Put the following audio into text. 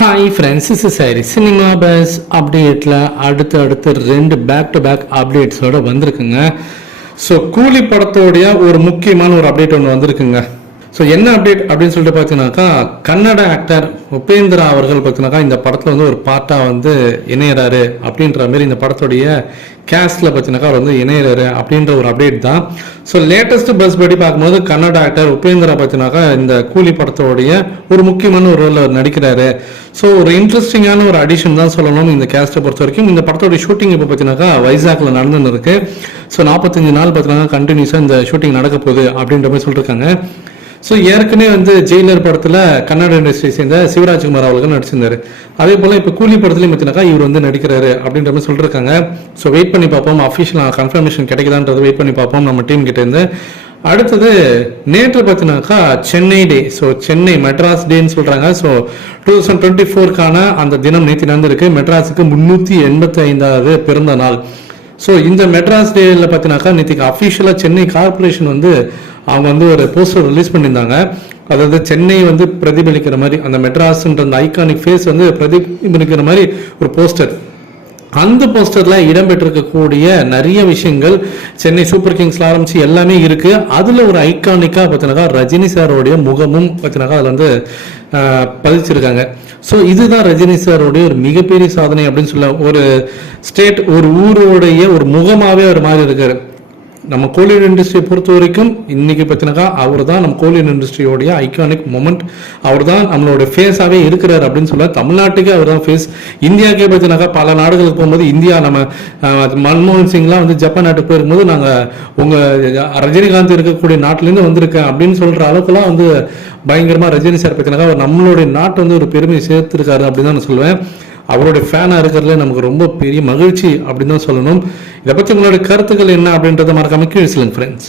Hi friends is sorry cinema base அப்டேட்டில் அடுத்து அடுத்து ரெண்டு பேக் டு பேக் அப்டேட்ஸோட வந்திருக்குங்க. ஸோ கூலி படத்தோடைய ஒரு முக்கியமான ஒரு அப்டேட் ஒன்று வந்திருக்குங்க. ஸோ என்ன அப்டேட் அப்படின்னு சொல்லிட்டு பார்த்தீங்கன்னாக்கா கன்னட ஆக்டர் உபேந்திரா அவர்கள் பார்த்தீங்கன்னாக்கா இந்த படத்தில் வந்து ஒரு பார்ட்டாக வந்து இணையறாரு அப்படின்ற மாதிரி இந்த படத்துடைய கேஸ்டில் பார்த்தீங்கன்னாக்கா அவர் வந்து இணையிறாரு அப்படின்ற ஒரு அப்டேட் தான். ஸோ லேட்டஸ்ட் பஸ் படி பார்க்கும்போது கன்னட ஆக்டர் உபேந்திரா பார்த்தீங்கன்னாக்கா இந்த கூலி படத்தோடைய ஒரு முக்கியமான ஒரு ரோலில் நடிக்கிறாரு. ஸோ ஒரு இன்ட்ரெஸ்டிங்கான ஒரு அடிஷன் தான் சொல்லணும் இந்த கேஸ்ட்டை பொறுத்த வரைக்கும். இந்த படத்தோடைய ஷூட்டிங் இப்போ பார்த்தீங்கன்னாக்கா வைசாக்கில் நடந்துன்னு இருக்கு. ஸோ நாற்பத்தஞ்சு நாள் பார்த்தீங்கன்னா கண்டினியூஸாக இந்த ஷூட்டிங் நடக்க போகுது அப்படின்ற மாதிரி சொல்லியிருக்காங்க ஸோ ஏற்கனவே வந்து ஜெயிலர் படத்தில் கன்னட இண்டஸ்ட்ரி சேர்ந்த சிவராஜ்குமார் அவர்கள் நடிச்சிருந்தாரு. அதே போல் இப்போ கூலி படத்துலையும் பார்த்தீங்கன்னாக்கா இவர் வந்து நடிக்கிறாரு அப்படின்ற மாதிரி சொல்லியிருக்காங்க ஸோ வெயிட் பண்ணி பார்ப்போம். அஃபிஷியல் கன்ஃபர்மேஷன் கிடைக்குதான்றது வெயிட் பண்ணி பார்ப்போம். நம்ம டீம் கிட்டேருந்து அடுத்தது நேற்று பார்த்தீங்கன்னாக்கா சென்னை டே. ஸோ சென்னை மெட்ராஸ் டேன்னு சொல்கிறாங்க ஸோ டூ தௌசண்ட் டுவெண்ட்டி ஃபோர்க்கான அந்த தினம் நேற்று நடந்திருக்கு. மெட்ராஸுக்கு முந்நூற்றி எண்பத்தி ஐந்தாவது பிறந்த நாள். ஸோ இந்த மெட்ராஸ் டேயில் பார்த்தினாக்கா நேற்றுக்கு அஃபிஷியலாக சென்னை கார்பரேஷன் வந்து அவங்க வந்து ஒரு போஸ்டர் ரிலீஸ் பண்ணியிருந்தாங்க. அதாவது சென்னை வந்து பிரதிபலிக்கிற மாதிரி அந்த மெட்ராஸ்ன்ற அந்த ஐகானிக் ஃபேஸ் வந்து பிரதிபலிக்கிற மாதிரி ஒரு போஸ்டர் அந்த போஸ்டர்ல இடம்பெற்றிருக்கக்கூடிய நிறைய விஷயங்கள் சென்னை சூப்பர் கிங்ஸ்ல ஆரம்பிச்சு எல்லாமே இருக்கு. அதுல ஒரு ஐகானிக்கா பார்த்தீங்கன்னா ரஜினி சாரோடைய முகமும் பார்த்தீங்கன்னா அதுல வந்து பதிச்சிருக்காங்க. ஸோ இதுதான் ரஜினி சாரோடைய ஒரு மிகப்பெரிய சாதனை அப்படின்னு சொல்ல ஒரு ஸ்டேட் ஒரு ஊரோடைய ஒரு முகமாவே ஒரு மாதிரி இருக்காரு நம்ம கோலியன் இண்டஸ்ட்ரியை பொறுத்த வரைக்கும் இன்னைக்கு பார்த்தீங்கன்னாக்கா அவர் தான் நம்ம கோலியன் இண்டஸ்ட்ரியோடைய ஐக்கானிக் மூமெண்ட் அவர் தான் நம்மளோட ஃபேஸாகவே இருக்கிறார் அப்படின்னு சொல்ல தமிழ்நாட்டுக்கே அவர் தான் ஃபேஸ் இந்தியாவுக்கே பார்த்தீங்கன்னாக்கா பல நாடுகளுக்கு போகும்போது இந்தியா நம்ம மன்மோகன் சிங்லாம் வந்து ஜப்பான் நாட்டுக்கு போயிருக்கும்போது நாங்கள் உங்கள் ரஜினிகாந்த் இருக்கக்கூடிய நாட்டிலேருந்து வந்திருக்கேன் அப்படின்னு சொல்கிற அளவுக்குலாம் வந்து பயங்கரமாக ரஜினி சார் பார்த்தீங்கன்னாக்கா அவர் நம்மளுடைய நாட்டை வந்து ஒரு பெருமை சேர்த்துருக்காரு அப்படின்னு தான் நான் சொல்லுவேன். அவருடைய ஃபேனாக இருக்கிறதுல நமக்கு ரொம்ப பெரிய மகிழ்ச்சி அப்படின்னு தான் சொல்லணும். இதை பற்றி உங்களுடைய கருத்துக்கள் என்ன அப்படின்றத மறக்காமல் கீழே சொல்லுங்கள் ஃப்ரெண்ட்ஸ்